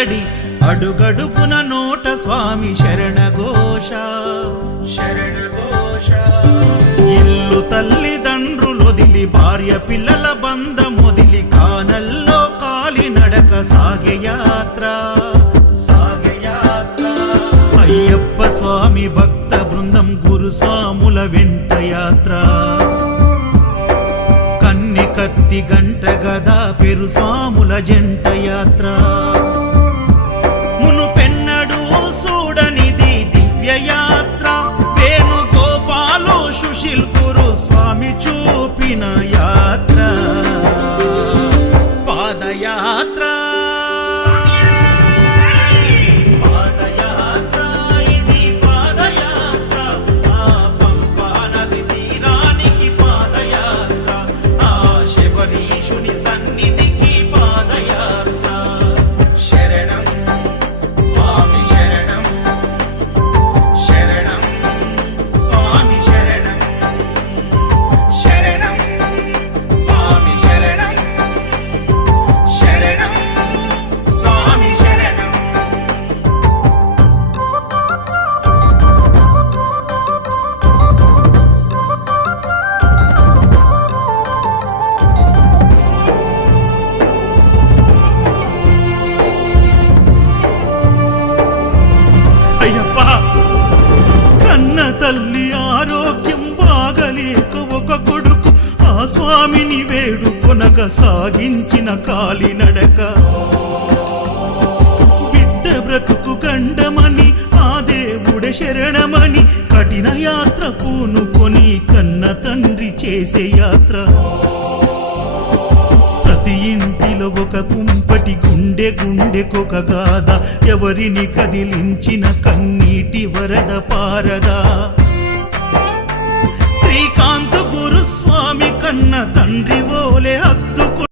సందడి అడుగడుగున నోట స్వామి శరణఘోష శరణఘోష. ఇల్లు తల్లిదండ్రులొదిలి భార్య పిల్లల బంధమొదిలి కానల్లో కాలి నడక సాగే యాత్ర సాగే యాత్ర. అయ్యప్ప స్వామి భక్త బృందం గురుస్వాముల వెంట యాత్ర. కన్నె కత్తి గంట గదా పెరు స్వాముల జంట యాత్ర. మునుపెన్నడూ చూడనిది దివ్య యాత్ర. వేణుగోపాలు సుశీల్ గురు స్వామి చూపిన యాత్ర పాదయాత్ర. సన్నిధికి పాదయాత్ర. శరణం స్వామి శరణం శరణం స్వామి శరణం శరణం స్వామి శరణం శరణం స్వామి శరణం. తల్లి ఆరోగ్యం బాగలేక ఒక కొడుకు ఆ స్వామిని వేడుకొనగా సాగించిన కాలినడక. బిడ్డ బ్రతుకు గండమని ఆ దేవుడే శరణమని కఠిన యాత్ర పూనుకొని కన్న తండ్రి చేసే యాత్ర. ప్రతి ఇంటిలో ఒక కుంపటి గుండె గుండెకొక గాథ. ఎవరిని కదిలించిన కన్నీటి వరద పారదా. శ్రీకాంత్ గురుస్వామి కన్న తండ్రి ఓలే హత్తుకు